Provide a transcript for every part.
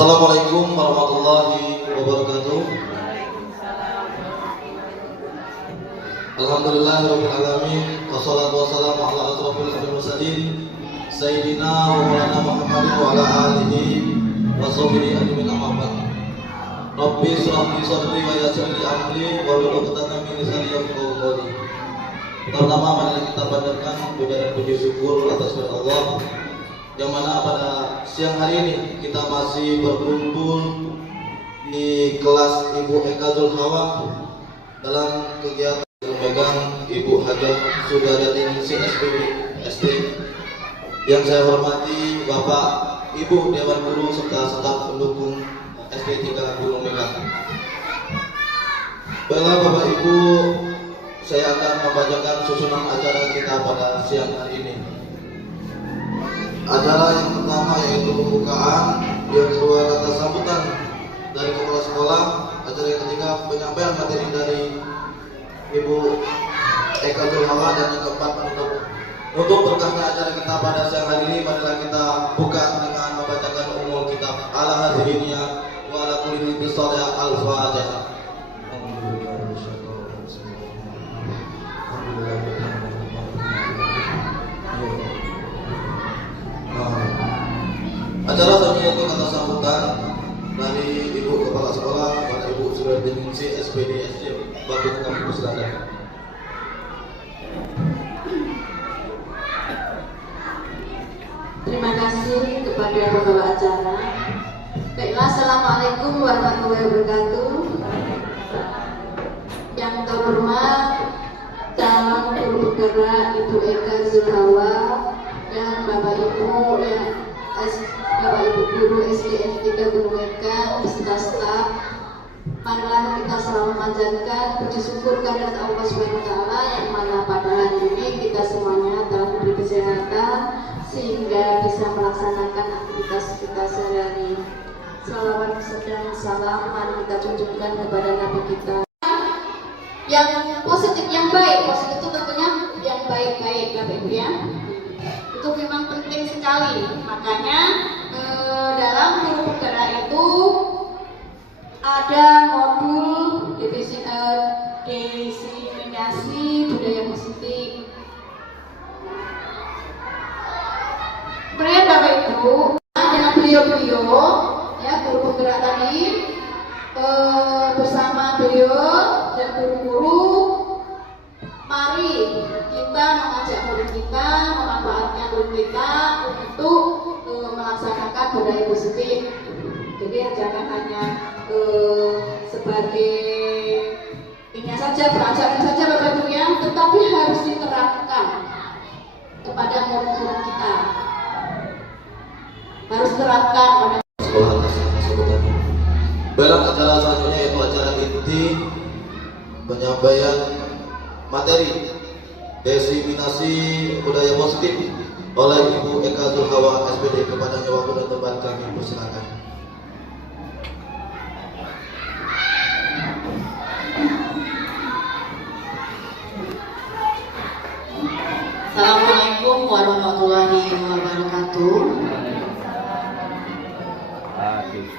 Assalamualaikum warahmatullahi wabarakatuh. Alhamdulillahirabbil alamin wassalatu wassalamu ala asrofil mursalin sayyidina wa maulana Muhammadin wa ala alihi wa sahbihi ajmain amma ba'd. Rabbi shrah li sadri wa yassir li amri wa hlul 'uqdatam min lisani yafqahu qawli. Pertama mari kita panjatkan puja dan puji syukur atas kepada Allah yang mana pada siang hari ini kita masih berkumpul di kelas Ibu Eka Zulhawa dalam kegiatan memegang Ibu Hajah Sudaryati Ningsih SPD SD yang saya hormati Bapak Ibu Dewan Guru serta staf pendukung SD 3 Gunung Mega. Baiklah Bapak Ibu, saya akan membacakan susunan acara kita pada siang hari ini. Acara yang pertama yaitu pembukaan, yang kedua kata sambutan dari kepala sekolah, acara yang ketiga penyampaian materi dari Ibu Eka Zulhawa, dan yang keempat penutup. Untuk berkahnya acara kita pada siang hari ini, marilah kita buka dengan membacakan umul kitab ala hadhinya wa ala kulli bisalih al-fatihah. Acara selanjutnya itu kata sambutan dari Ibu Kepala Sekolah, Bapak Ibu Sudaryati Ningsih SPD SD. Bapak Ibu silakan. Terima kasih kepada pembawa acara. Baiklah, assalamualaikum warahmatullahi wabarakatuh. Yang terhormat calon guru penggerak Ibu Eka Zulhawa dan Bapak Ibu Bapak Ibu Guru SD 3 Gunung Mega beserta staf, marilah kita selalu memanjatkan puji syukur kehadirat Allah SWT yang mana pada hari ini kita semuanya telah diberi kesehatan sehingga bisa melaksanakan aktivitas kita sehari-hari. Salawat dan salam mari kita junjungkan kepada Nabi kita yang positif, yang baik. Positif itu tentunya yang baik-baik, Bapak Ibu ya. Itu memang penting sekali. Makanya dalam guru penggerak itu ada modul diseminasi budaya positif. Kemudian Bapak Ibu dengan beliau-beliau ya bergerak tadi bersama beliau dan guru-guru, mari kita mengajak murid kita, memanfaatkan murid kita untuk melaksanakan budaya positif. Jadi jangan hanya sebagai ini saja, pelajaran saja Bapak Ibu ya, tetapi harus diterapkan kepada murid-murid kita. Harus diterapkan pada sekolah tersebut. Dalam acara selanjutnya yaitu acara inti penyampaian materi diseminasi budaya positif oleh Ibu Eka Zulhawa SPD. Kepada waktu dan tempat kami persilakan. Assalamualaikum warahmatullahi wabarakatuh.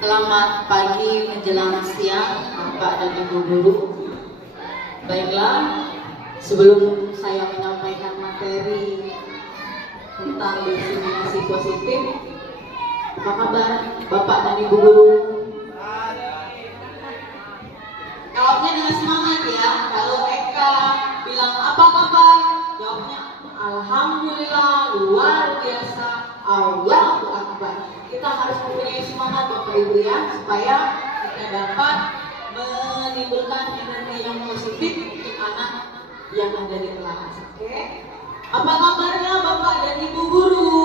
Selamat pagi menjelang siang Bapak dan Ibu guru. Baiklah, sebelum saya menyampaikan materi tentang diskriminasi positif, apa kabar Bapak dan Ibu guru? Jawabnya dengan semangat ya. Kalau Eka bilang apa kabar, jawabnya alhamdulillah, luar biasa, Allahu Akbar. Kita harus mempunyai semangat Bapak Ibu ya, supaya kita dapat menimbulkan energi yang positif untuk anak yang ada di kelas. Oke? Apa kabarnya Bapak dan Ibu guru?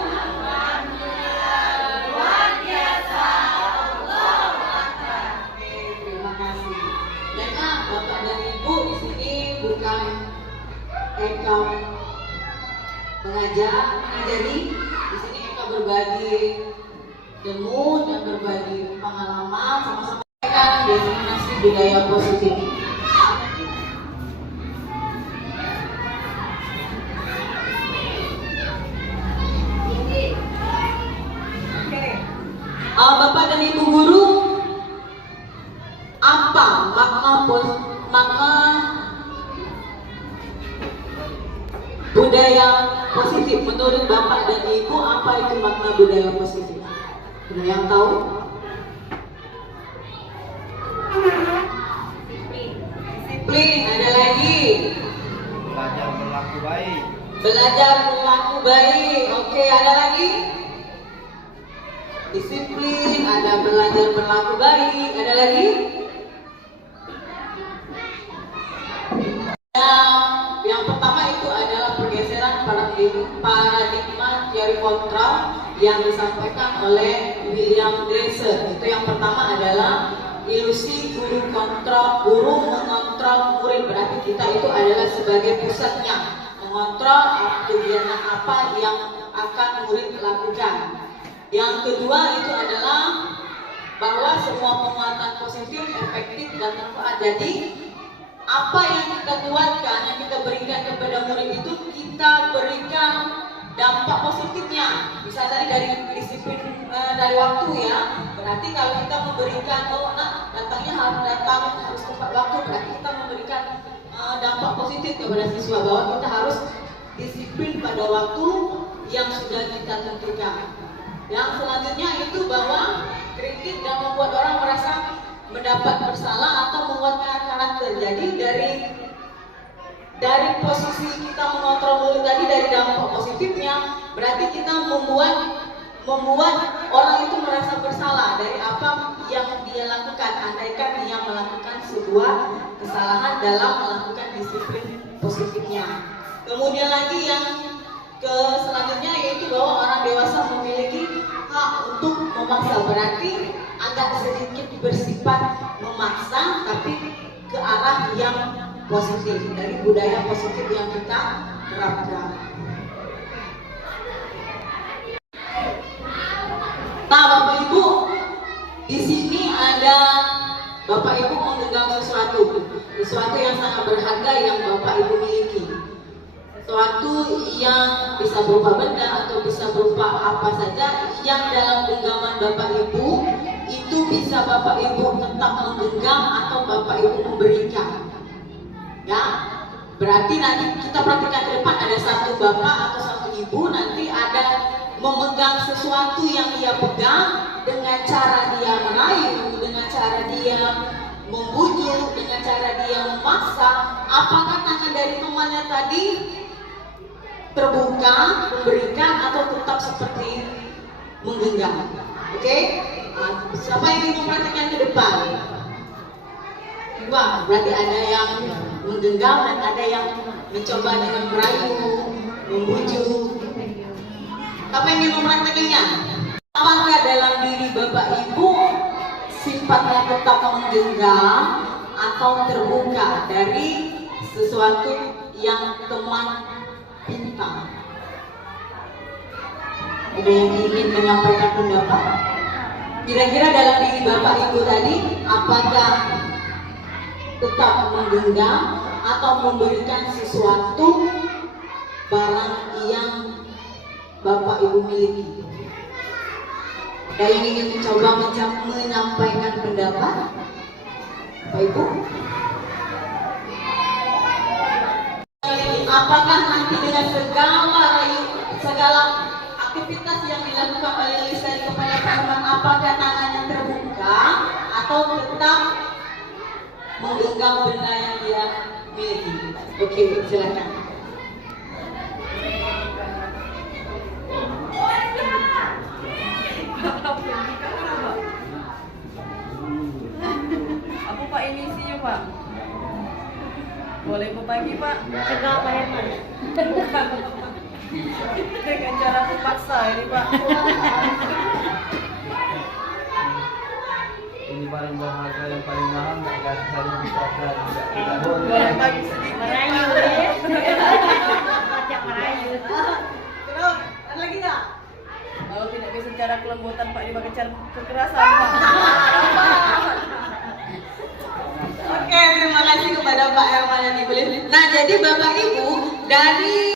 Alhamdulillah, luar biasa, Allahu Akbar. Oke, terima kasih. Dan Bapak dan Ibu di sini bukan Eka mengajari, di sini Eka berbagi ilmu dan berbagi pengalaman sama-sama kan diskriminasi budaya positif. Bapak dan Ibu guru, apa makna budaya positif menurut Bapak dan Ibu? Apa itu makna budaya positif? Ada yang tahu? Disiplin. Ada lagi? Belajar berlaku baik. Belajar berlaku baik. Oke, ada lagi? Disiplin. Ada belajar berlaku baik. Ada lagi? Yang pertama itu adalah pergeseran paradigma teori kontra yang disampaikan oleh William Glasser. Itu yang pertama adalah ilusi guru mengontrol murid. Berarti kita itu adalah sebagai pusatnya, mengontrol kegiatan apa yang akan murid lakukan. Yang kedua itu adalah bahwa semua penguatan positif, efektif dan manfaat. Jadi apa yang kita kuatkan, yang kita berikan kepada murid itu kita berikan dampak positifnya. Bisa tadi dari disiplin dari waktu ya. Berarti kalau kita memberikan datangnya harus tepat waktu, berarti kita memberikan dampak positif kepada siswa bahwa kita harus disiplin pada waktu yang sudah kita tentukan. Yang selanjutnya itu bahwa kritik dan membuat orang merasa mendapat bersalah atau menguatkan karakter. Jadi dari posisi kita mengontrol murid tadi, dari dampak positifnya, berarti kita membuat orang itu merasa bersalah dari apa yang dia lakukan. Andaikan dia melakukan sebuah kesalahan dalam melakukan disiplin positifnya. Kemudian lagi yang selanjutnya yaitu bahwa orang dewasa memiliki hak untuk memaksa. Berarti agak sedikit bersifat memaksa, tapi ke arah yang positif, dari budaya positif yang kita terapkan. Nah, Bapak Ibu, di sini ada Bapak Ibu menggenggam sesuatu yang sangat berharga yang Bapak Ibu miliki. Sesuatu yang bisa berupa benda atau bisa berupa apa saja yang dalam genggaman Bapak Ibu itu bisa Bapak Ibu tetap menggenggam atau Bapak Ibu memberikan. Ya, berarti nanti kita perhatikan ke depan ada satu bapak atau satu ibu nanti ada memegang sesuatu yang ia pegang dengan cara dia cara dia memaksa, apakah tangan dari temannya tadi terbuka, memberikan, atau tetap seperti menggenggam? Oke? Nah, siapa yang ingin mempraktekkan ke depan? Dua, berarti ada yang menggenggam dan ada yang mencoba dengan merayu, membujuk. Siapa yang ingin mempraktekannya? Apakah dalam diri Bapak Ibu sifatnya tetap menggenggam atau terbuka dari sesuatu yang teman pinta? Ada yang ingin menyampaikan pendapat? Kira-kira dalam diri Bapak Ibu tadi, apakah tetap menggenggam atau memberikan sesuatu barang yang Bapak Ibu miliki? Ada yang ingin mencoba menyampaikan pendapat? Bapak Ibu? Apakah nanti dengan segala aktivitas yang dilakukan oleh Lisa kepada teman, apakah tangannya terbuka atau tetap menggenggam benda yang dia miliki? Oke, silakan. Apa Pak emisinya Pak? Boleh berbagi Pak? Enggak Pak Herman. Bukan. Dengan cara terpaksa ini Pak. Ini paling berharga, yang paling mahal nggak kasih bisa tidak boleh. Boleh bagi sedikit. Merayu Pak. ya. Pajak merayu. Terus, ada lagi nggak? Kalau tidak bisa cara kelembutan Pak dipakai cara kekerasan Pak. Oke, terima kasih kepada Pak Herman dan Ibu Lili. Nah, jadi Bapak Ibu dari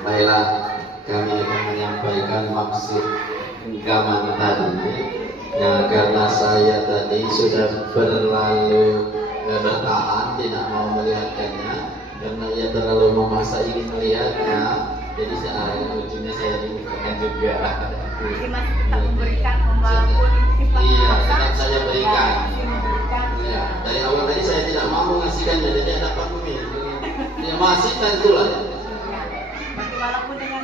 Baiklah, kami akan menyampaikan maksud genggaman tadi. Yang karena saya tadi sudah berlalu bertahan tidak mau melihatkannya, karena ia terlalu memaksa ingin melihatnya, jadi ujungnya saya dibukakan juga. Jadi masih tetap memberikan walaupun sifat Iya, memaksa, tetap saya berikan. masih memberikan. Ya, dari awal tadi saya tidak mau mengasihkannya, jadi tidak dapat memilih. Dia masihkan itulah. Ya. Berarti walaupun dengan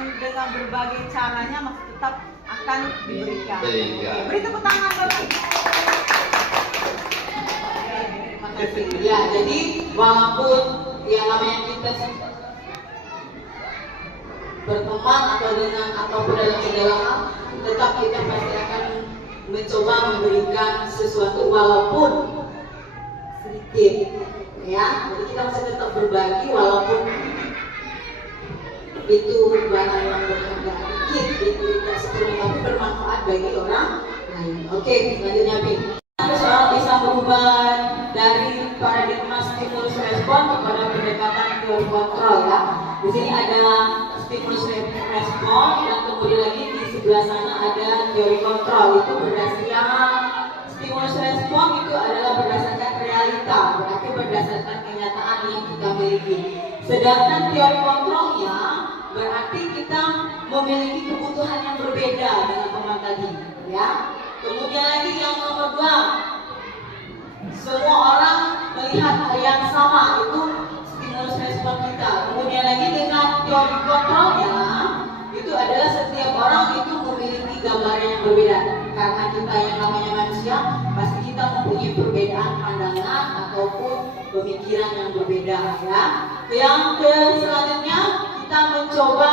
berbagai caranya masih tetap akan diberikan. Berikan. Beri tepuk tangan Bapak. terima kasih. Ya, jadi walaupun yang namanya kita berteman atau dengan ataupun dalam segala hal, tetap kita pasti akan mencoba memberikan sesuatu walaupun sedikit, ya. Jadi kita masih tetap berbagi walaupun itu barang yang berharga dikit, itu tidak sepenuhnya tapi bermanfaat bagi orang lain. Oke, selanjutnya Pi. Seseorang bisa berubah dari paradigma stimulus respon kepada pendekatan teori kontrol, ya. Di sini ada stimulus respon dan kemudian lagi di sebelah sana ada teori kontrol. Itu berdasarkan stimulus respon itu adalah berdasarkan realita, berarti berdasarkan kenyataan yang kita miliki. Sedangkan teori kontrolnya berarti kita memiliki kebutuhan yang berbeda dengan teman tadi, ya. Kemudian lagi yang nomor 2, semua orang melihat hal yang sama, itu stimulus respon kita. Kemudian lagi dengan teori kontrolnya, itu adalah setiap orang itu memiliki gambaran yang berbeda. Karena kita yang namanya manusia, pasti kita mempunyai perbedaan pandangan ataupun pemikiran yang berbeda, ya. Yang selanjutnya kita mencoba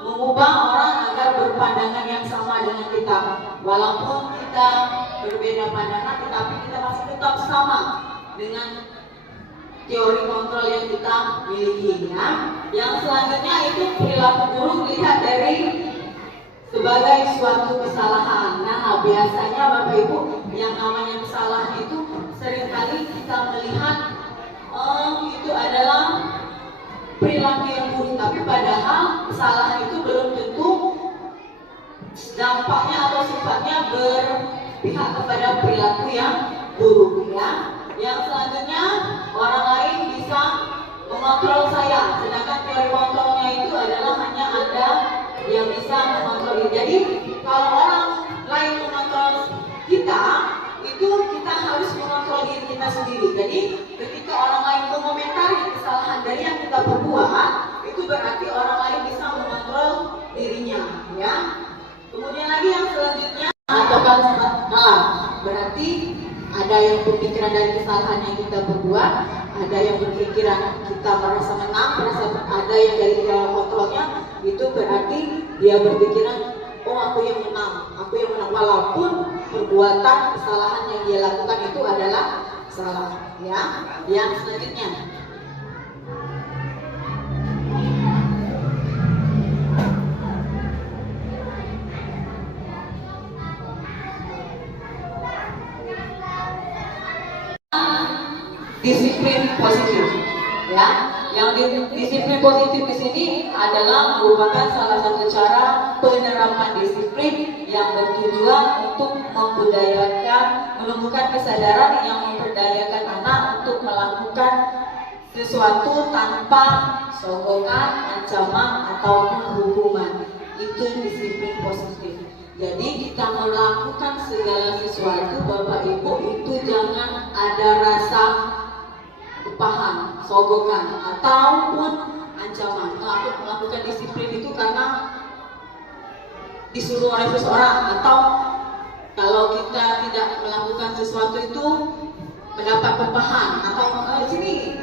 mengubah orang agar berpandangan yang sama dengan kita. Walaupun kita berbeda pandangan, tetapi kita masih tetap sama dengan teori kontrol yang kita miliki, ya. Yang selanjutnya itu perilaku buruk dilihat dari sebagai suatu kesalahan. Nah, biasanya Bapak Ibu, yang namanya kesalahan itu seringkali kita melihat itu adalah perilaku yang buruk, tapi padahal kesalahan itu belum tentu dampaknya atau sifatnya berpihak kepada perilaku yang buruk, ya. Yang selanjutnya, orang lain bisa mengontrol saya, sedangkan teori kontrolnya itu adalah hanya Anda yang bisa mengontrol. Jadi kalau orang Jadi ketika orang lain mengomentari kesalahan dari yang kita perbuat, itu berarti orang lain bisa mengontrol dirinya, ya. Kemudian lagi yang selanjutnya ataukah salah, berarti ada yang berpikiran dari kesalahan yang kita perbuat, ada yang berpikiran kita merasa menang, ada yang dari dalam kontrolnya, itu berarti dia berpikiran, oh aku yang menang, walaupun perbuatan kesalahan yang dia lakukan itu adalah salah, ya. Yang selanjutnya, disiplin positif, ya. Yang disiplin positif di sini adalah merupakan salah satu cara penerapan disiplin yang bertujuan untuk menumbuhkan kesadaran yang memberdayakan anak untuk melakukan sesuatu tanpa sokongan, ancaman ataupun hukuman. Itu disiplin positif. Jadi kita melakukan segala sesuatu, Bapak Ibu, itu jangan ada rasa upahan, sogokan, ataupun ancaman. Melakukan disiplin itu karena disuruh oleh seseorang, atau kalau kita tidak melakukan sesuatu itu mendapat upahan, atau sini,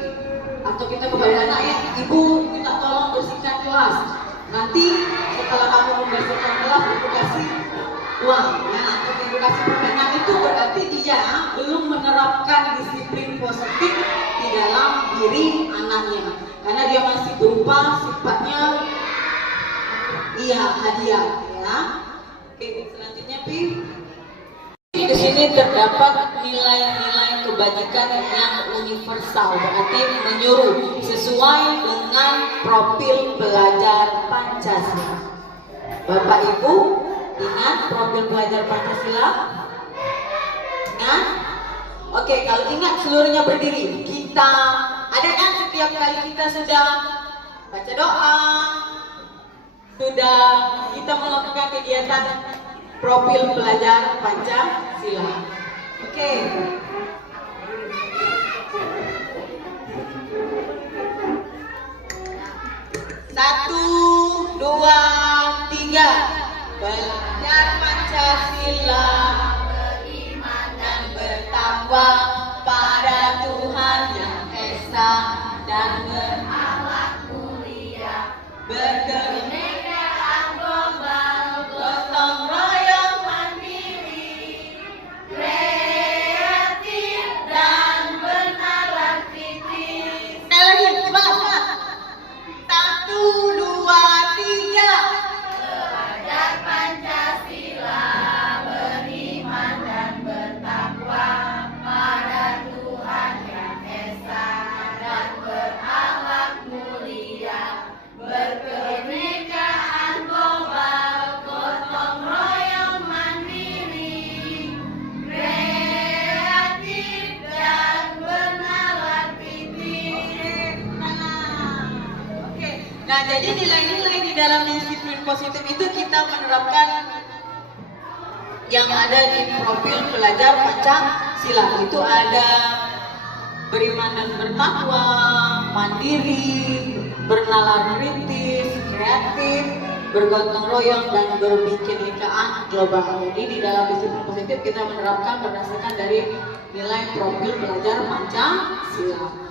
atau kita kepada anak, ibu minta tolong bersihkan kelas. Nanti setelah kamu membersihkan kelas, ibu kasih uang, ya, atau ibu kasih permainan. Itu berarti dia belum menerapkan disiplin positif di dalam diri anaknya, karena dia masih berupa sifatnya hadiah, ya. Oke, selanjutnya Pi. Di sini terdapat nilai-nilai kebajikan yang universal, berarti menyuruh sesuai dengan profil pelajar Pancasila. Bapak Ibu ingat profil pelajar Pancasila? Ingat? Oke, kalau ingat seluruhnya berdiri. Kita ada kan setiap kali kita sudah baca doa, sudah kita melakukan kegiatan profil pelajar Pancasila. Oke. 1, 2, 3. Belajar Pancasila, beriman dan bertakwa pada Tuhan yang Esa dan berakhlak mulia, berkenegaraan global, gotong royong mandiri, kreatif dan bernalar kritis. Sekali lagi, semangat. 1, 2, 3. Belajar Pancasila, beriman dan bertakwa pada Tuhan yang Esa dan berakhlak mulia, berkenegaraan global, gotong royong mandiri, kreatif dan bernalar kritis. Nah, jadi nilai-nilai di dalam disiplin positif itu kita menerapkan yang ada di profil pelajar Pancasila. Itu ada beriman dan bertakwa, mandiri, bernalar kritis, kreatif, bergotong royong, dan berbikinekaan global. Jadi di dalam disiplin positif kita menerapkan berdasarkan dari nilai profil pelajar Pancasila.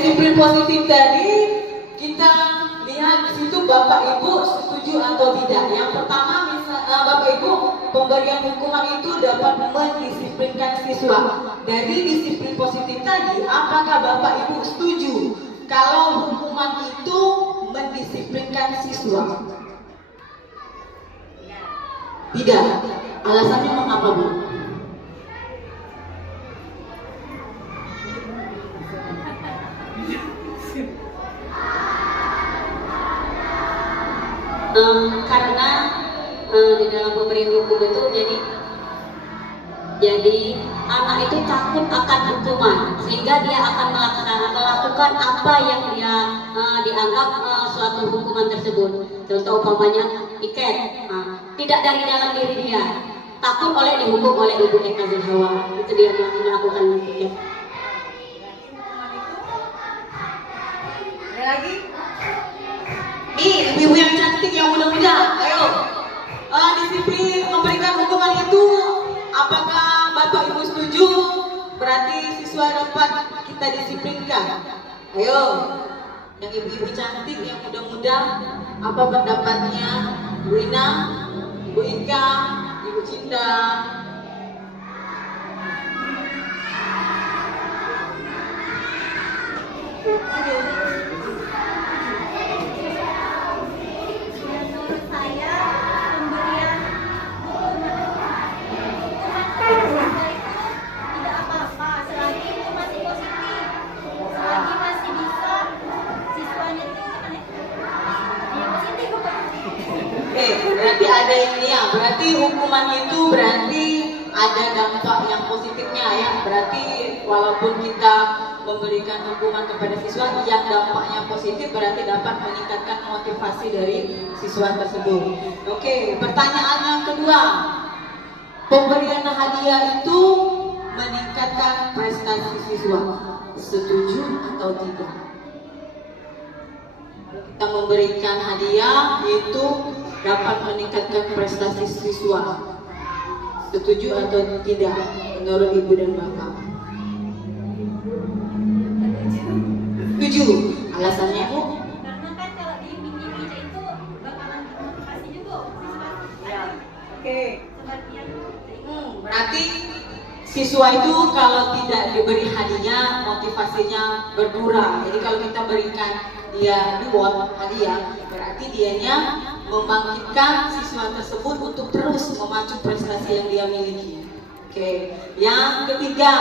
Disiplin positif tadi kita lihat di situ Bapak Ibu setuju atau tidak. Yang pertama, Bapak Ibu, pemberian hukuman itu dapat mendisiplinkan siswa. Dari disiplin positif tadi, apakah Bapak Ibu setuju kalau hukuman itu mendisiplinkan siswa? Tidak. Alasannya mengapa, Bu? Karena di dalam pemberian hukum itu jadi anak itu takut akan hukuman, sehingga dia akan melakukan apa yang dia dianggap suatu hukuman tersebut. Contoh umpamanya piket, tidak dari dalam diri dia, takut oleh dihukum oleh Ibu Eka Zulhawa. Itu dia yang melakukan itu. Ada lagi? Nih, ibu-ibu yang cantik, yang muda-muda, ayo. Disiplin memberikan hukuman itu, apakah Bapak Ibu setuju? Berarti siswa dapat kita disiplinkan. Ayo, yang ibu-ibu cantik, yang muda-muda, apa pendapatnya? Bu Ina, Bu Ika, Ibu Cinta. Menurut saya pemberian hukuman tidak apa-apa selagi itu masih positif, selagi masih bisa siswanya itu positif. Berarti ada ini ya, berarti hukuman itu berarti ada dampak yang positifnya ya. Berarti walaupun kita memberikan hukuman kepada siswa yang dampaknya positif, berarti dapat meningkatkan motivasi dari siswa tersebut. Oke, pertanyaan yang kedua, pemberian hadiah itu meningkatkan prestasi siswa, setuju atau tidak? Kita memberikan hadiah itu dapat meningkatkan prestasi siswa, setuju atau tidak menurut Ibu dan Bapak? Setuju. Alasannya Bu? Karena kan kalau diiming-iming itu bakalan motivasi juga siswa. Oke. Seperti yang Berarti siswa itu kalau tidak diberi hadiah, motivasinya berkurang. Jadi kalau kita berikan dia reward, hadiah, berarti dianya membangkitkan siswa tersebut untuk terus memacu prestasi yang dia miliki. Oke. Yang ketiga,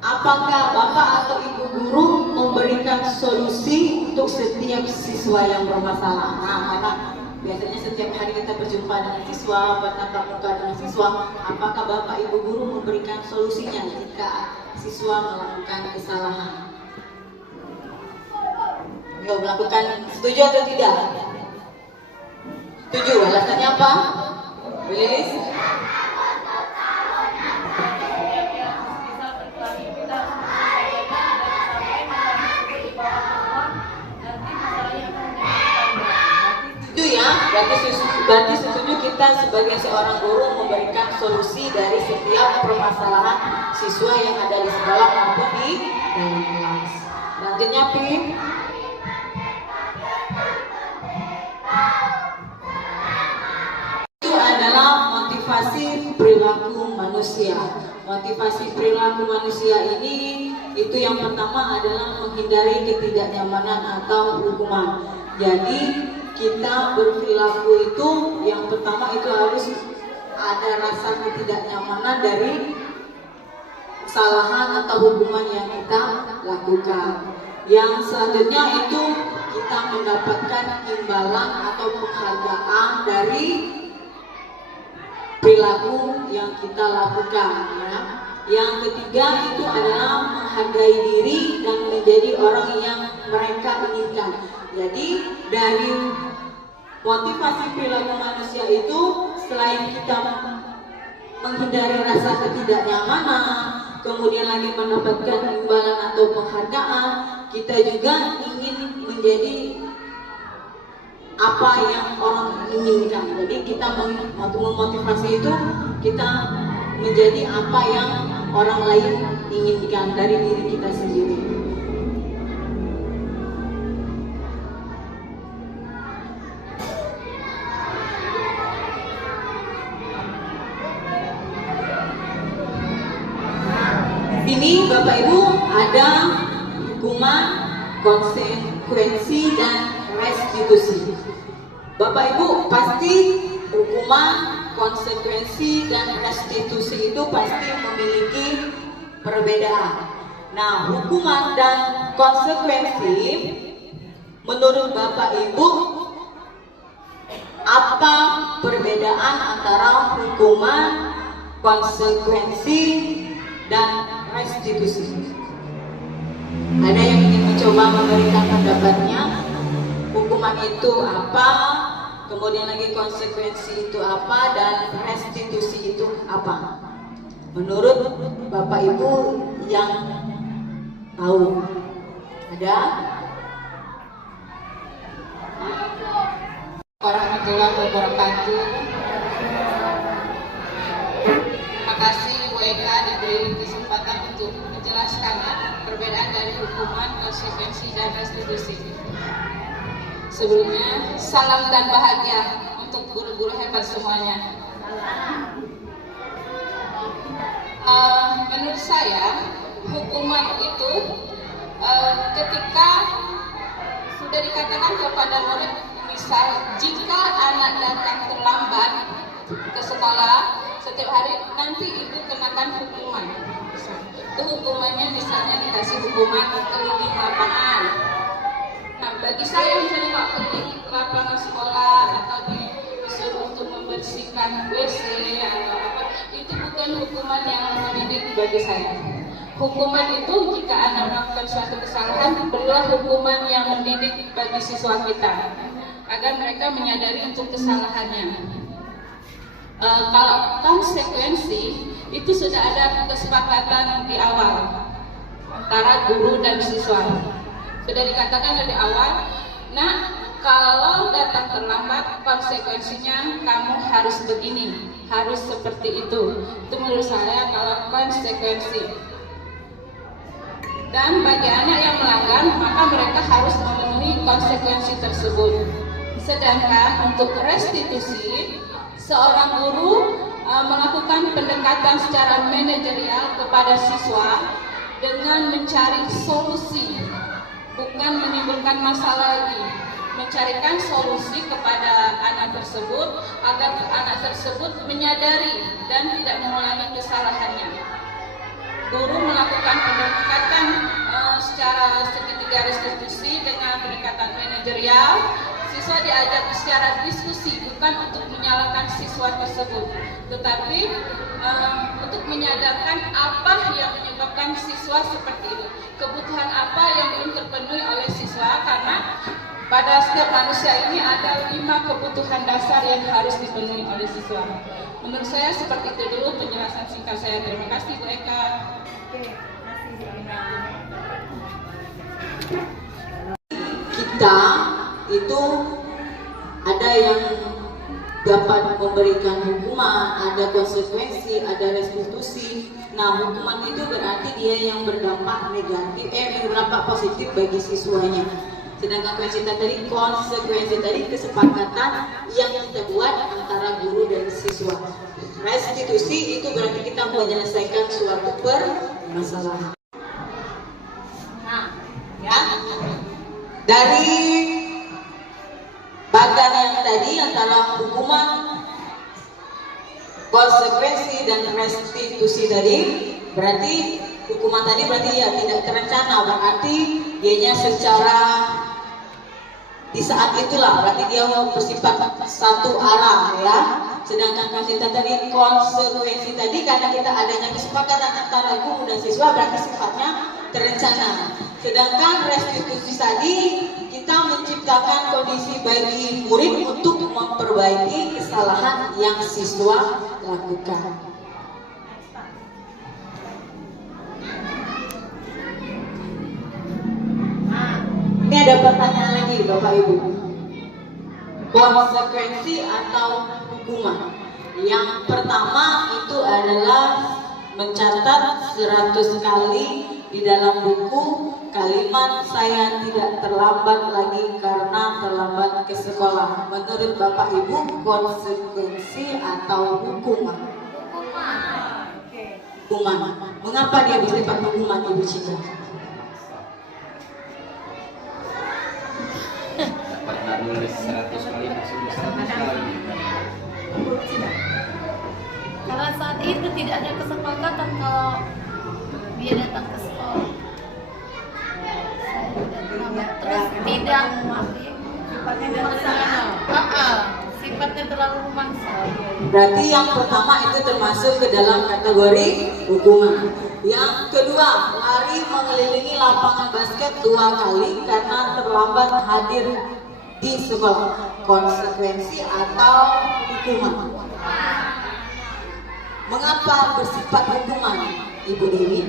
apakah Bapak atau Ibu guru memberikan solusi untuk setiap siswa yang bermasalah? Nah, karena biasanya setiap hari kita berjumpa dengan siswa, bertatap muka dengan siswa, apakah Bapak Ibu guru memberikan solusinya jika siswa melakukan kesalahan? Yo, melakukan, setuju atau tidak? Setuju, alasannya apa? Bu Lilis? Itu ya, berarti setuju kita sebagai seorang guru memberikan solusi dari setiap permasalahan siswa yang ada di sekolah maupun di dalam kelas. Selanjutnya, Pi. Itu adalah motivasi perilaku manusia. Motivasi perilaku manusia ini itu yang pertama adalah menghindari ketidaknyamanan atau hukuman. Jadi kita berperilaku itu yang pertama itu harus ada rasa ketidaknyamanan dari kesalahan atau hukuman yang kita lakukan. Yang selanjutnya itu kita mendapatkan imbalan atau penghargaan dari perilaku yang kita lakukan ya. Yang ketiga itu adalah menghargai diri dan menjadi orang yang mereka inginkan. Jadi dari motivasi perilaku manusia itu selain kita menghindari rasa ketidaknyamanan, kemudian lagi mendapatkan imbalan atau penghargaan, kita juga ingin menjadi apa yang orang inginkan. Jadi kita memotivasi itu kita menjadi apa yang orang lain inginkan dari diri kita sendiri. Ini Bapak Ibu ada hukuman, konsekuensi dan restitusi. Bapak Ibu pasti hukuman, konsekuensi dan restitusi itu pasti memiliki perbedaan. Nah, hukuman dan konsekuensi menurut Bapak Ibu apa perbedaan antara hukuman, konsekuensi dan restitusi? Ada yang ingin mencoba memberikan pendapatnya? Hukuman itu apa? kemudian lagi konsekuensi itu apa, dan restitusi itu apa. Menurut Bapak Ibu yang tahu, ada? Warahmatullahi wabarakatuh. Terima kasih WK diberi kesempatan untuk menjelaskan perbedaan dari hukuman, konsekuensi, dan restitusi. Sebelumnya, salam dan bahagia untuk guru-guru hebat semuanya. Menurut saya, hukuman itu ketika sudah dikatakan kepada murid, misal jika anak datang terlambat ke sekolah setiap hari, nanti ibu kenakan hukuman. Itu hukumannya misalnya dikasih hukuman keliling lapangan. Nah, bagi saya misalnya Pak, keliling lapangan sekolah atau disuruh untuk membersihkan WC atau apa, itu bukan hukuman yang mendidik bagi saya. Hukuman itu jika anak melakukan suatu kesalahan, perlulah hukuman yang mendidik bagi siswa kita agar mereka menyadari untuk kesalahannya. Kalau konsekuensi itu sudah ada kesepakatan di awal antara guru dan siswa. Sudah dikatakan dari awal, nah kalau datang terlambat konsekuensinya kamu harus begini, harus seperti itu. Itu menurut saya kalau konsekuensi. Dan bagi anak yang melanggar, maka mereka harus memenuhi konsekuensi tersebut. Sedangkan untuk restitusi, seorang guru melakukan pendekatan secara manajerial kepada siswa dengan mencari solusi, bukan menimbulkan masalah lagi. Mencarikan solusi kepada anak tersebut agar anak tersebut menyadari dan tidak mengulangi kesalahannya. Guru melakukan pendekatan secara segitiga restitusi dengan pendekatan manajerial. Siswa diajak secara diskusi, bukan untuk menyalahkan siswa tersebut, tetapi untuk menyadarkan apa yang menyebabkan siswa seperti itu, kebutuhan apa yang belum terpenuhi oleh siswa, karena pada setiap manusia ini ada 5 kebutuhan dasar yang harus dipenuhi oleh siswa. Menurut saya seperti itu dulu penjelasan singkat saya. Terima kasih Bu Eka. Kita itu ada yang dapat memberikan hukuman, ada konsekuensi, ada restitusi. Nah, hukuman itu berarti dia yang berdampak negatif, berdampak positif bagi siswanya. Sedangkan konsekuensi tadi kesepakatan yang kita buat antara guru dan siswa. Restitusi itu berarti kita menyelesaikan suatu permasalahan. Nah, ya. Dari bagian yang tadi antara hukuman, konsekuensi dan restitusi tadi, berarti hukuman tadi berarti ya tidak terencana, berarti dianya secara di saat itulah, berarti dia bersifat satu arah ya. Sedangkan konsekuensi tadi karena kita adanya kesepakatan antara guru dan siswa berarti sifatnya terencana. Sedangkan restitusi tadi kita menciptakan kondisi bagi murid untuk memperbaiki kesalahan yang siswa lakukan. Ini ada pertanyaan lagi Bapak Ibu. Konsekuensi atau hukuman? Yang pertama itu adalah mencatat 100 kali di dalam buku kalimat saya tidak terlambat lagi karena terlambat ke sekolah. Menurut Bapak Ibu, konsekuensi atau hukuman? Hukuman. Mengapa dia bersifat hukuman, Ibu Cika? Pernah nulis 100 kali masuk 100 kali. Karena saat itu tidak ada kesepakatan kalau dia datang ke sekolah. Terus tidak sifatnya terlalu memaksa. Berarti yang pertama itu termasuk ke dalam kategori hukuman. Yang kedua, lari mengelilingi lapangan basket 2 kali karena terlambat hadir di sekolah, konsekuensi atau hukuman? Mengapa bersifat hukuman, Ibu Dewi?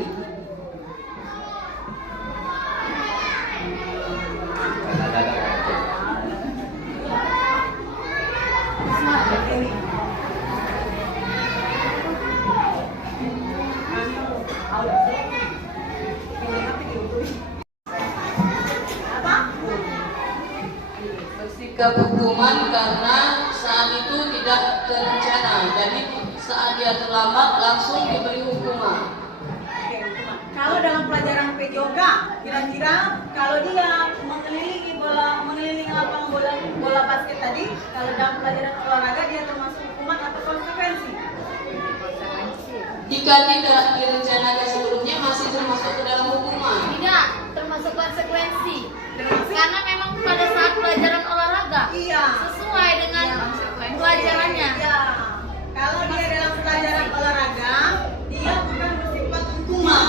Bersikap hukuman karena saat itu tidak terencana, jadi saat dia terlambat langsung diberi hukuman. Kalau dalam pelajaran PJOK, kira-kira kalau dia mengelilingi lapangan bola basket tadi, kalau dalam pelajaran olahraga dia termasuk hukuman atau konsekuensi? Jika tidak direncanakan sebelumnya masih termasuk ke dalam hukuman. Tidak, termasuk konsekuensi. Karena memang pada saat pelajaran olahraga Iya. sesuai dengan pelajarannya. Iya. Kalau dia dalam pelajaran olahraga, dia bukan bersifat hukuman.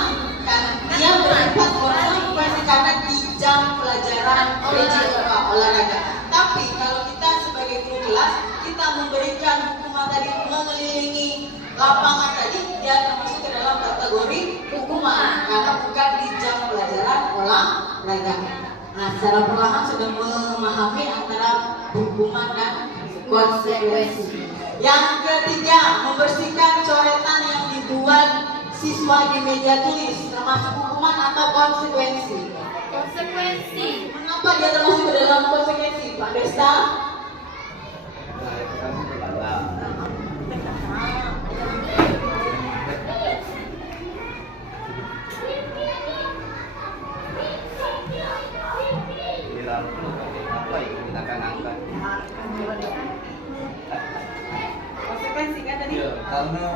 Karena dia bersifat konsekuensi karena di jam pelajaran PJOK olahraga. Tapi kalau kita sebagai guru kelas, kita memberikan hukuman tadi mengelilingi lapangan tadi, dia termasuk ke dalam kategori hukuman karena bukan di jam pelajaran olahraga. Nah, secara perlahan sudah memahami antara hukuman dan konsekuensi. Yang ketiga, membersihkan coretan yang dibuat siswa di meja tulis, termasuk hukuman atau konsekuensi? Konsekuensi. Mengapa dia termasuk ke dalam konsekuensi, Pak Desta? Konsekuensi kan tadi? Iya, karena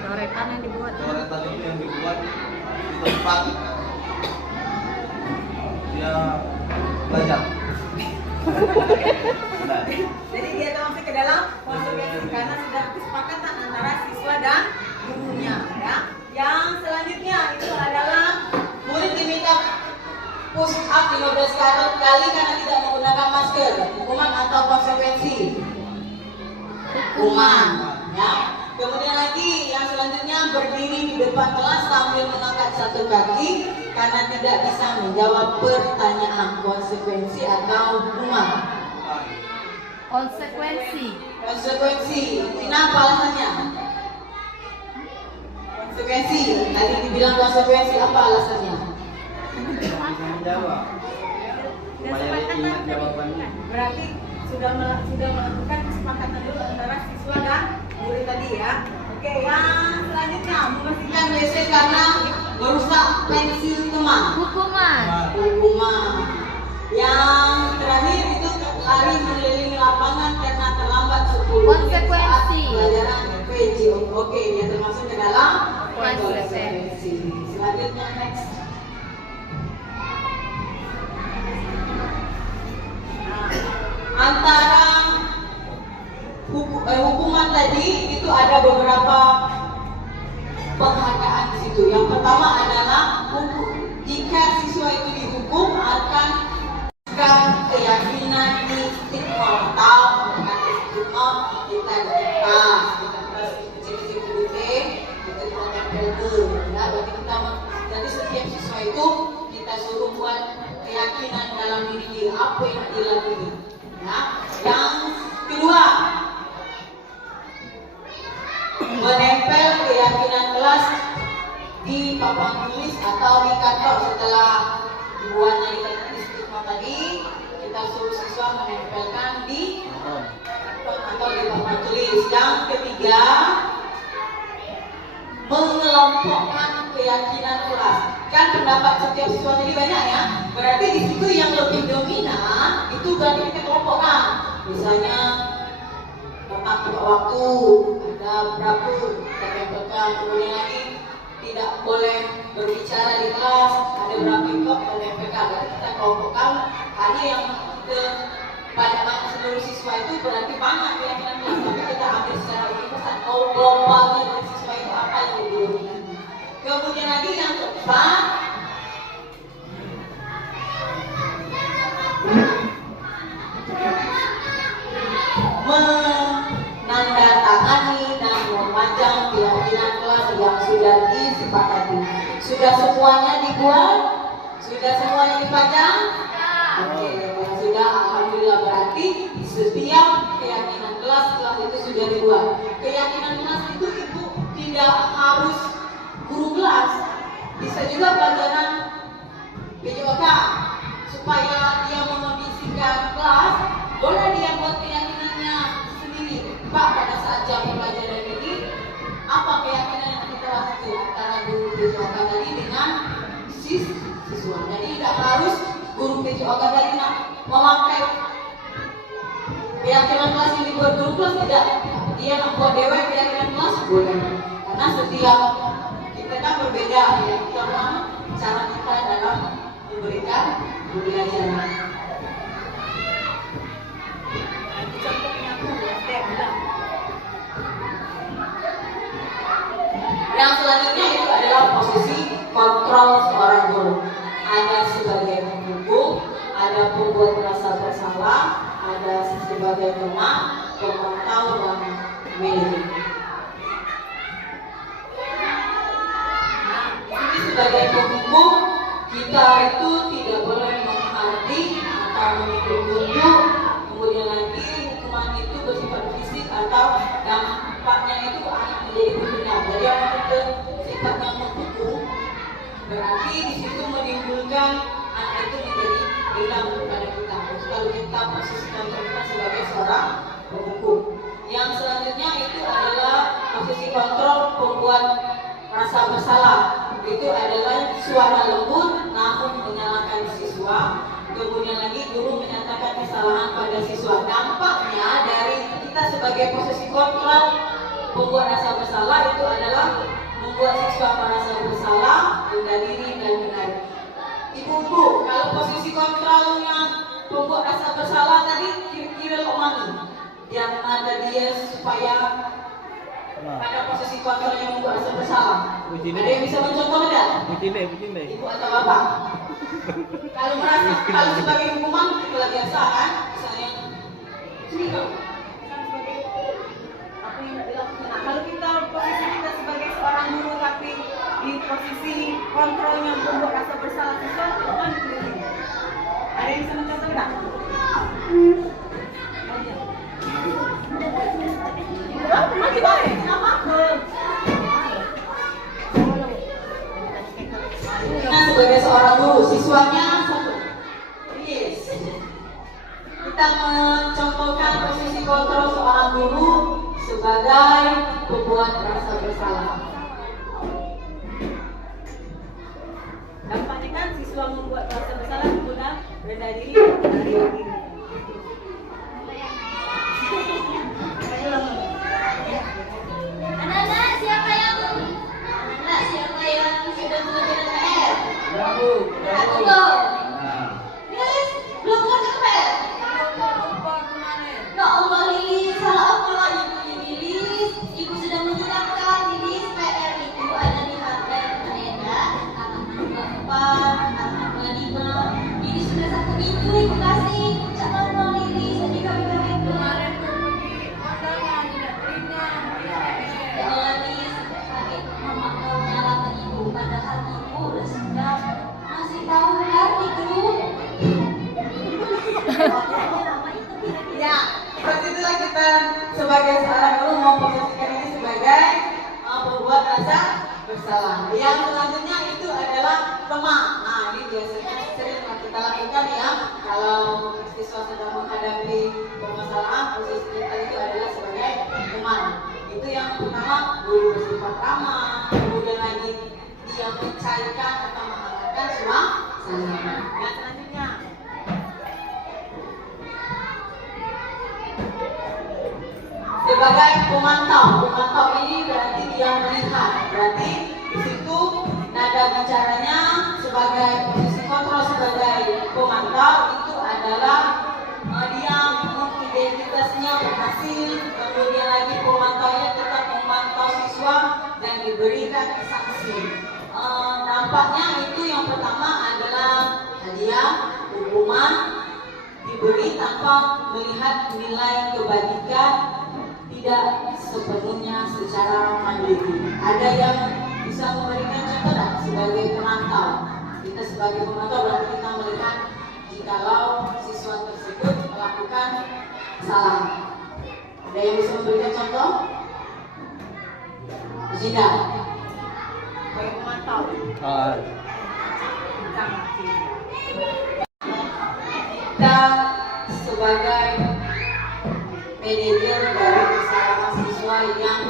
Coretan yang dibuat. coretan itu yang dibuat di tempat dia belajar. Nah, Jadi dia termasuk ke dalam konsekuensi karena sudah kesepakatan antara siswa dan gurunya, ya. Yang selanjutnya itu adalah Murid diminta push up 15 kali karena tidak menggunakan masker. Hukuman atau konsekuensi? Hukuman. Ya. Kemudian lagi yang selanjutnya berdiri di depan kelas sambil mengangkat satu kaki karena tidak bisa menjawab pertanyaan. Konsekuensi atau hukuman? Konsekuensi. Konsekuensi. Kenapa alasannya? Konsekuensi. Tadi dibilang konsekuensi, apa alasannya? bisa menjawab. Supaya dia ingat jawabannya. berarti sudah melakukan kesepakatan dulu antara siswa dan murid tadi, ya. Oke, yang selanjutnya memastikan WC karena merusak pensil teman. Hukuman. Hukuman. Yang terakhir itu lari mengelilingi lapangan karena terlambat 10 menit saat Konsekuensi. pelajaran PJ. Oke, dia termasuk ke dalam Konsekuensi. Selanjutnya next. Antara hukuman tadi itu ada beberapa penghargaan di situ. Yang pertama adalah jika siswa itu dihukum akan keyakinan di stigma atau stigma kita kecil-kecil kita tempel ya, berarti kita jadi setiap siswa itu kita suruh buat keyakinan dalam diri dia apa yang dilatih. Ya. Yang kedua, menempel keyakinan kelas di papan tulis atau di kantor setelah dibuatnya di stigma tadi, kita suruh siswa menempelkan di kantor atau di papan tulis. Yang ketiga, mengelompokkan keyakinan kelas. Kan pendapat setiap siswa tadi banyak ya. Berarti di situ yang lebih dominan itu berarti kita kelompokkan. Misalnya tepat waktu, ada berapa kita tempelkan. Kemudian lagi tidak boleh berbicara di kelas, ada berapa ikut kita tempelkan. Berarti kita kelompokkan. Karena yang pada seluruh siswa itu berarti banyak keyakinan kelas. Tapi kita ambil secara universal. Globalnya dari siswa itu apa yang lebih dominan. Kemudian lagi yang keempat, Sudah semuanya dibuat? Sudah semuanya dipajang? Oke, kalau sudah alhamdulillah, berarti setiap keyakinan kelas itu sudah dibuat. Keyakinan kelas itu ibu tidak harus guru kelas, bisa juga pelajaran PJOK supaya dia mengondisikan kelas. Boleh dia buat keyakinannya sendiri. Pak, pada saat jam pelajaran ini apa keyakinan yang kita lakukan antara guru PJOK tadi dengan siswa. Jadi tidak harus guru PJOK tadi memakai keyakinan kelas yang dibuat guru kelas, tidak. Dia membuat dewa keyakinan kelas boleh. Karena setiap kita kan berbeda ya, cara kita dalam memberikan pembelajaran. Yang selanjutnya itu adalah posisi kontrol seorang guru. Ada sebagai pendukung, ada pembuat rasa bersalah, ada sebagai teman, pemantau, dan manajer. Ini sebagai pendukung, kita itu tidak boleh menghati atau menunjuk, kemudian lagi hukuman itu bersifat fisik atau dampaknya itu akan menjadi pidana. Jadi yang itu sifatnya menghukum, berarti di situ menimbulkan anak itu menjadi dendam kepada kita. Kalau kita posisikan kita sebagai seorang penghukum. Yang selanjutnya itu adalah posisi kontrol pembuat rasa bersalah. Itu adalah suara lembut namun menyalahkan siswa. Kemudian lagi guru menyatakan kesalahan pada siswa. Dampaknya dari kita sebagai posisi kontrol pembuat rasa bersalah itu adalah membuat siswa merasa bersalah, rendah diri, dan benar. Ibu-ibu, kalau posisi kontrolnya pembuat rasa bersalah tadi kira-kira kemana? Yang ada dia supaya pada posisi kontrol yang membuat rasa bersalah. Ada yang bisa mencontoh tidak? Ibu atau bapak? Kalau merasa, kalau sebagai hukuman kita biasa kan, misalnya sini dong. Nah, kalau kita posisi kita sebagai seorang guru tapi di posisi kontrolnya membuat rasa bersalah siswa, kan pilih. Ada yang bisa mencontoh tidak? Masih boleh, kenapa? Nah, sebagai seorang guru, siswanya satu. Yes. Kita mencontohkan posisi kontrol seorang guru sebagai pembuat rasa bersalah. Dampaknya kan siswa membuat rasa bersalah, kemudian rendah diri, dari diri. Anak-anak siapa yang sudah mengerjakan PR? Aku. Lilis, belum mengerjakan PR? Ya Allah Lilis, salah apa lagi Lilis? Ibu sudah mengingatkan Lilis, PR itu ada di halaman agenda halaman 4, halaman 5. Ini sudah 1 minggu Ibu kasih. Jangan dong Lilis, jadi kami kemarin pergi kondangan tidak terima. Ya Allah Lilis, kami mama mau menyalahkan Ibu, padahal Ibu sudah masih tahu kan Ibu. Ya, seperti itulah kita sebagai seorang guru memposisikan ini sebagai pembuat rasa bersalah. Yang selanjutnya itu adalah teman. Nah, ini biasanya sering kita lakukan ya. Kalau siswa sedang menghadapi permasalahan, posisi kita itu adalah sebagai teman. Itu yang pertama, guru bersifat ramah, kemudian lagi dia mencairkan atau menghangatkan suasana. Yang selanjutnya sebagai pemantau ini berarti dia melihat, berarti di situ nada bicaranya sebagai posisi kontrol sebagai pemantau itu adalah dia identitasnya berhasil, kemudian lagi pemantaunya tetap memantau siswa dan diberikan sanksi. Dampaknya itu yang pertama adalah hadiah, hukuman diberi tanpa melihat nilai kebajikan, tidak sepenuhnya secara mandiri. Ada yang bisa memberikan contoh tak sebagai penantau? Kita sebagai pemantau berarti kita melihat jikalau siswa tersebut melakukan kesalahan. Ada yang bisa memberikan contoh? Zida, Sebagai pemantau. Kita sebagai manajer dari kesalahan siswa yang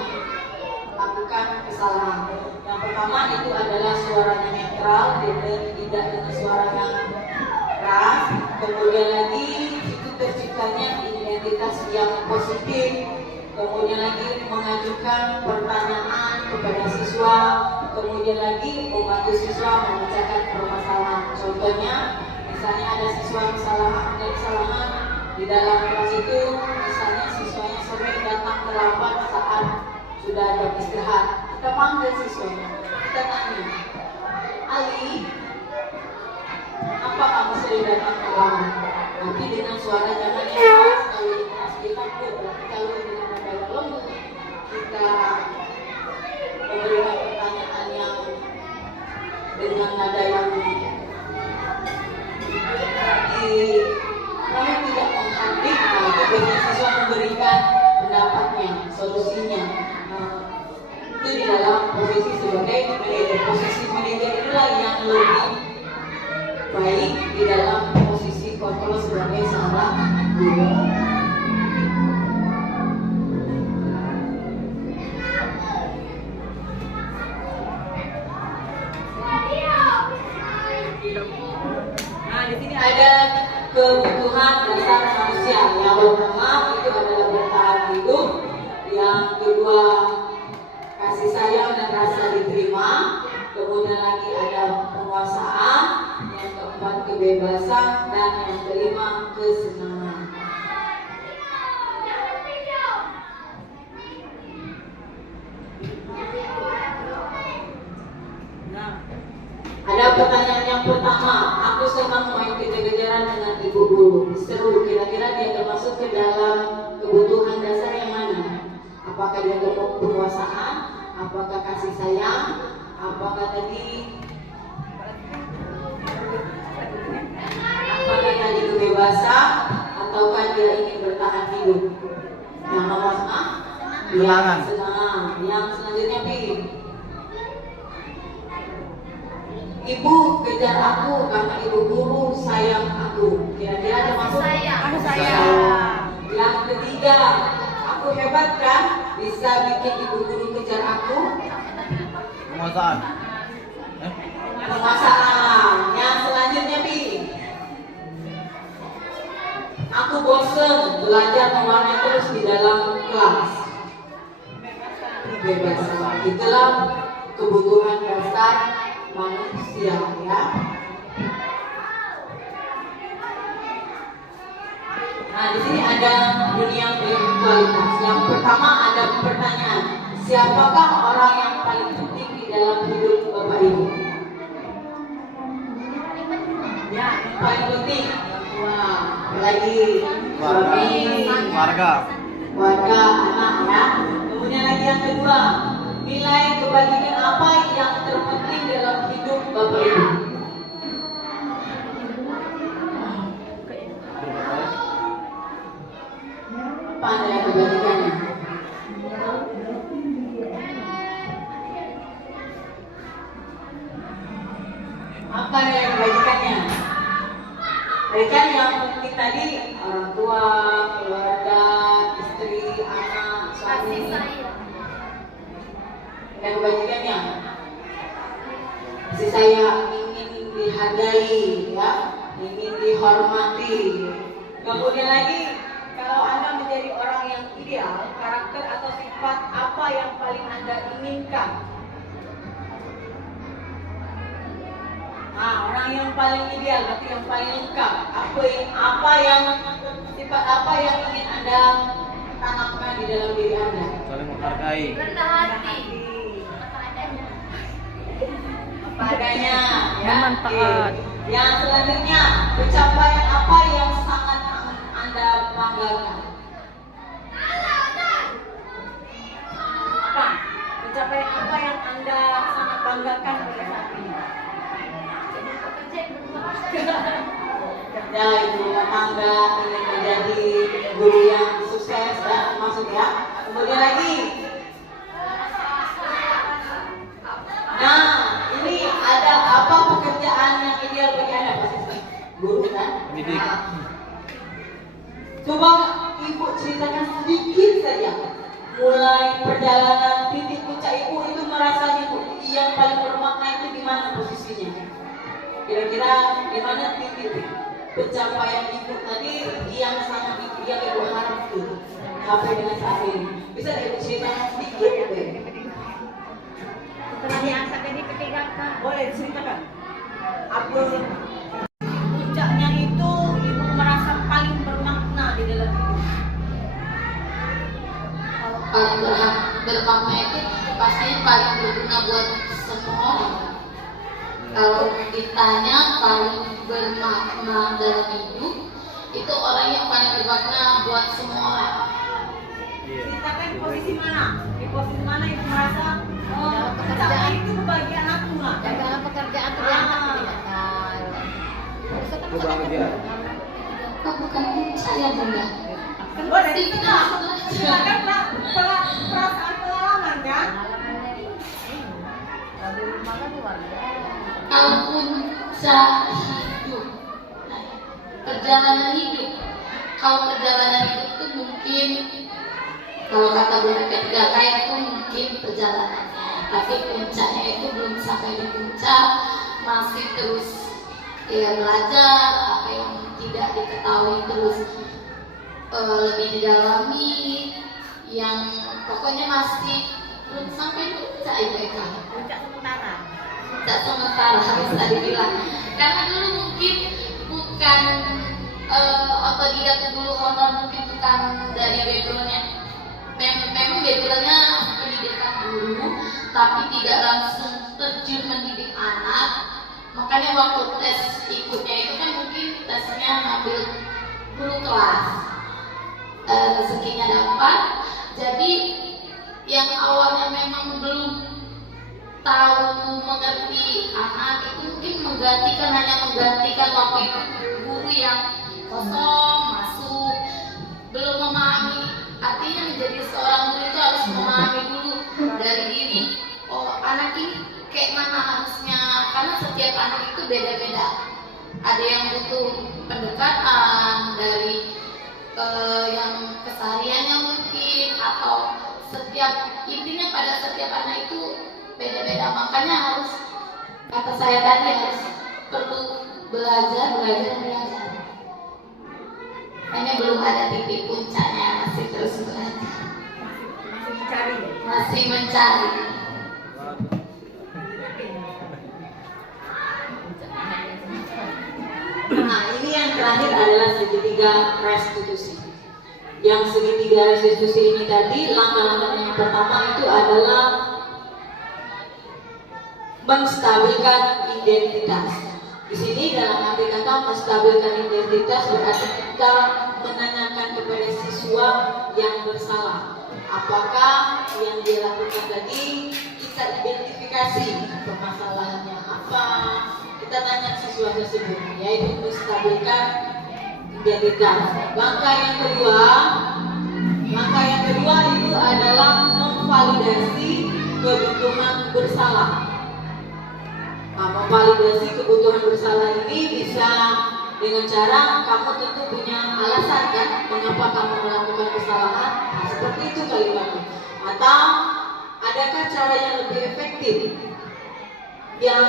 melakukan kesalahan. Yang pertama itu adalah suaranya netral, tidak dengan suara yang keras. Kemudian lagi itu terciptanya identitas yang positif. Kemudian lagi mengajukan pertanyaan kepada siswa. Kemudian lagi membantu siswa memecahkan permasalahan. Contohnya, misalnya ada siswa kesalahan di dalam kelas itu, misalnya siswanya sering datang terlambat saat sudah jam istirahat. Kita panggil siswanya, kita tanya, Ali, apa kamu sering datang terlambat? Tapi dengan suara jangan keras, kalau keras kita berarti kalau dengan nada yang lembut kita memberikan pertanyaan yang dengan nada yang kami tidak menghadik, itu bagi siswa memberikan pendapatnya, solusinya. Itu di dalam posisi sebagai manajer. Posisi manajer itulah yang lebih baik di dalam posisi kontrol sebagai seorang guru. Nah, di sini Ada kebutuhan dasar manusia. Yang pertama itu adalah bertahan hidup. Yang kedua kasih sayang dan rasa diterima. Kemudian lagi ada penguasaan. Yang keempat kebebasan dan yang kelima kesenangan. Ada pertanyaan yang pertama, aku senang main kejar-kejaran dengan ibu guru. Seru, kira-kira dia termasuk ke dalam kebutuhan dasar yang mana? Apakah dia penguasaan? Apakah kasih sayang? Apakah tadi kebebasan? Ataukah dia ingin bertahan hidup? Yang nomor Kesenangan. Yang selanjutnya Pi. Ibu kejar aku karena ibu guru sayang aku. Kira-kira termasuk sayang. Yang ketiga, aku hebat kan? Bisa bikin ibu guru kejar aku. Penguasaan. Penguasaan. Yang selanjutnya Pi. Aku bosen belajar mewarnai terus di dalam kelas. Kebebasan. Itulah kebutuhan dasar manusia, ya. Nah, di sini ada dunia spiritualitas. Yang pertama ada pertanyaan, siapakah orang yang paling penting di dalam hidup Bapak Ibu? Ya, yang paling penting. Wah, lagi suami, warga, anak, ya. Kemudian lagi yang kedua, nilai kebajikan apa yang terpenting dalam hidup Bapak Ibu? Apa nilai kebajikannya? Apa nilai kebajikannya? Mereka yang penting tadi orang tua, keluarga, istri, anak, suami. Dan kebajikannya, si saya ingin dihargai, ya, ingin dihormati. Kemudian lagi, kalau Anda menjadi orang yang ideal, karakter atau sifat apa yang paling Anda inginkan? Nah, orang yang paling ideal, berarti yang paling lengkap. Sifat apa yang ingin Anda tanamkan di dalam diri Anda? Saling menghargai. Rendah hati. Apa adanya, ya. Bermanfaat. Oke. Yang selanjutnya, pencapaian apa yang sangat Anda banggakan? Apa? Pencapaian apa yang Anda sangat banggakan pada saat ini? Kerja ibu rumah tangga ingin menjadi guru yang sukses dan masuk ya. Kemudian lagi, nah ini ada apa pekerjaan yang ideal bagi anda pasti guru kan? Pendidik. Coba ibu ceritakan sedikit saja mulai perjalanan titik puncak ibu itu merasa ibu yang paling bermakna itu di mana posisinya? Kira-kira di mana titik pencapaian ibu tadi yang sangat ibu harapkan sampai dengan saat ini? Bisa ibu ceritakan sedikit? Boleh diceritakan? Apa puncaknya itu ibu merasa paling bermakna di dalam hidup? Paling bermakna itu pastinya paling berguna buat semua orang. Kalau ditanya paling bermakna dalam hidup, itu orang yang paling bermakna buat semua orang. Ceritakan posisi mana? Di posisi mana ibu merasa pekerjaan itu kebahagiaan aku lah. Dalam pekerjaan itu yang kelihatan. Kebahagiaan. Bukan saya bunda. Boleh silakan perasaan pengalaman kan? Kalau puncak hidup, perjalanan hidup. Kalau perjalanan hidup itu mungkin, kalau kata Bu Gaka itu mungkin perjalanannya, tapi puncaknya itu belum sampai di puncak, masih terus ya belajar apa yang tidak diketahui terus lebih didalami, yang pokoknya masih belum sampai puncak IPK. Puncak sementara bisa dibilang, karena dulu mungkin bukan otodidak dulu, honor mungkin bukan dari backgroundnya, memang backgroundnya pendidikan guru, tapi tidak langsung terjun mendidik anak. Makanya waktu tes ikutnya itu kan mungkin tesnya ngambil guru kelas, rezekinya dapat. Jadi yang awalnya memang belum tahu mengerti anak itu mungkin menggantikan, hanya menggantikan waktu guru yang kosong masuk, belum memahami. Artinya menjadi seorang guru itu harus memahami dulu dari diri, oh anak ini kayak mana harusnya, karena setiap anak itu beda-beda. Ada yang butuh pendekatan dari yang kesehariannya mungkin, atau setiap, intinya pada setiap anak itu beda-beda. Makanya harus, kata saya tadi, harus perlu belajar. Hanya belum ada titik puncaknya, masih terus belajar, masih mencari. Nah, ini yang terakhir adalah segitiga restitusi. Yang segitiga restitusi ini tadi, langkah-langkah yang pertama itu adalah menstabilkan identitas. Di sini dalam arti kata menstabilkan identitas berarti kita menanyakan kepada siswa yang bersalah, apakah yang dia lakukan tadi, kita identifikasi permasalahannya apa, kita tanya siswa tersebut, yaitu menstabilkan identitas. Langkah yang kedua itu adalah memvalidasi kebutuhan bersalah. Nah, memvalidasi kebutuhan bersalah ini bisa dengan cara kamu tentu punya alasan kan mengapa kamu melakukan kesalahan. Nah, seperti itu kalimatnya. Atau adakah cara yang lebih efektif yang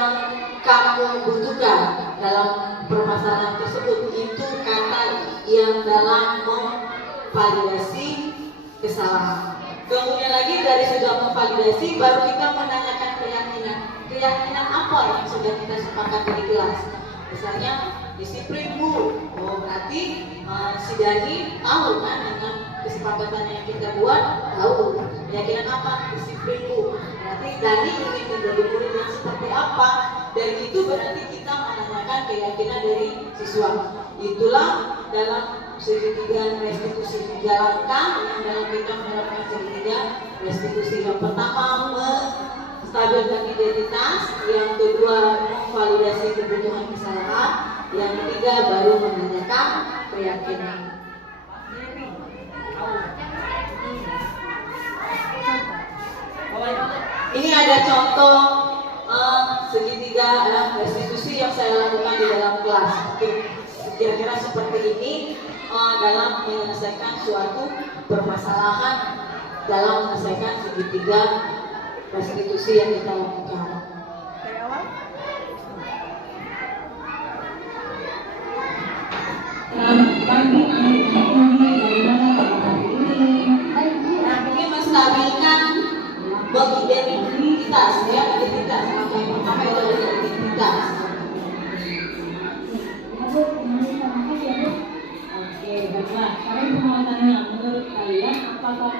kamu butuhkan dalam permasalahan tersebut? Itu kata yang dalam memvalidasi kesalahan. Kemudian lagi dari sudah memvalidasi, baru kita menanyakan keyakinan apa yang sudah kita sepakati di kelas. Misalnya disiplin Bu, oh berarti si Dani tahu kan dengan kesepakatan yang kita buat, tahu keyakinan apa, disiplin Bu, berarti Dani ingin menjadi murid yang seperti apa. Dari itu berarti kita menanyakan keyakinan dari siswa. Itulah dalam segitiga restitusi, 3 langkah yang dalam kita menerapkan segitiga restitusi. Yang pertama, stabilkan identitas, yang kedua memvalidasi kebutuhan kesalahan, yang ketiga baru menanyakan keyakinan. Ini ada contoh segitiga restitusi yang saya lakukan di dalam kelas. Kira-kira seperti ini dalam menyelesaikan suatu permasalahan, dalam menyelesaikan segitiga restitusi yang kita lakukan. Nah, ini menstabilkan identitas, ya, identitas. Apa yang pertama itu adalah identitas. Oke, baiklah. Kami mau tanya, menurut kalian apakah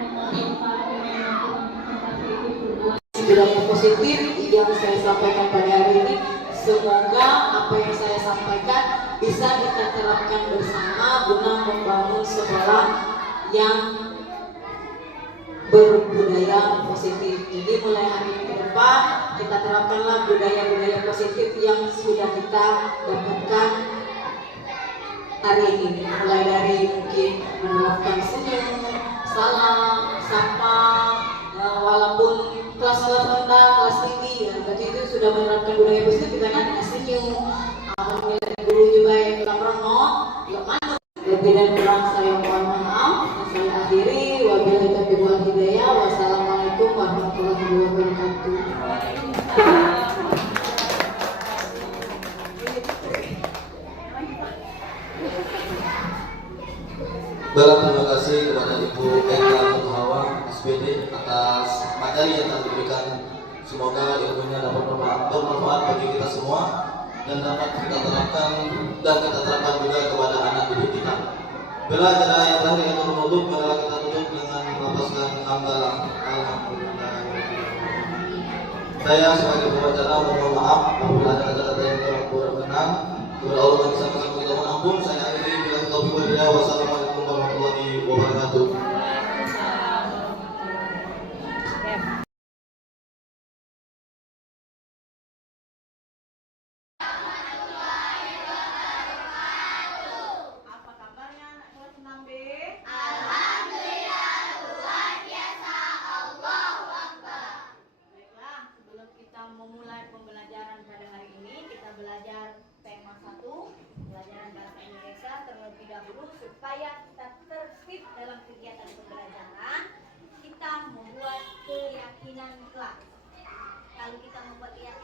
Perilaku positif yang saya sampaikan pada hari ini, semoga apa yang saya sampaikan bisa kita terapkan bersama guna membangun sekolah yang berbudaya positif. Jadi mulai hari ini ke depan kita terapkanlah budaya-budaya positif yang sudah kita dapatkan hari ini. Mulai dari mungkin menerapkan senyum, salam, sapa, walaupun kelas-kelas rendah, kelas tinggi, ya, berarti itu sudah menerapkan budaya positif. Kita kan dengan senyum, menilai gurunya baik, kita merenung, tidak manut. Lebih dan kurang saya mohon maaf. Saya akhiri. Wabillahi taufiq wal hidayah. Wassalamualaikum warahmatullahi wabarakatuh. Baik, terima kasih kepada Ibu Eka Hawa SPD atas materi yang telah diberikan. Semoga ilmunya dapat bermanfaat bagi kita semua dan dapat kita terapkan juga kepada anak didik kita. Bila acara yang terakhir yang menutup adalah kita tutup dengan melafazkan hamdalah alhamdulillah. Saya sebagai pembicara mohon maaf apabila ada kata-kata yang kurang berkenan. Kepada Allah yang sama-sama kita mohon ampun. Saya akhiri bila taufiq wal hidayah. Wassalamualaikum warahmatullahi wabarakatuh. Apa kabarnya anak kelas 6B? Baiklah, sebelum kita memulai pembelajaran pada hari ini, kita belajar tema 1, pelajaran bahasa Indonesia terlebih dahulu supaya kita tertib dalam kegiatan pembelajaran. Kita membuat keyakinan kelas. Kalau kita membuat keyakinan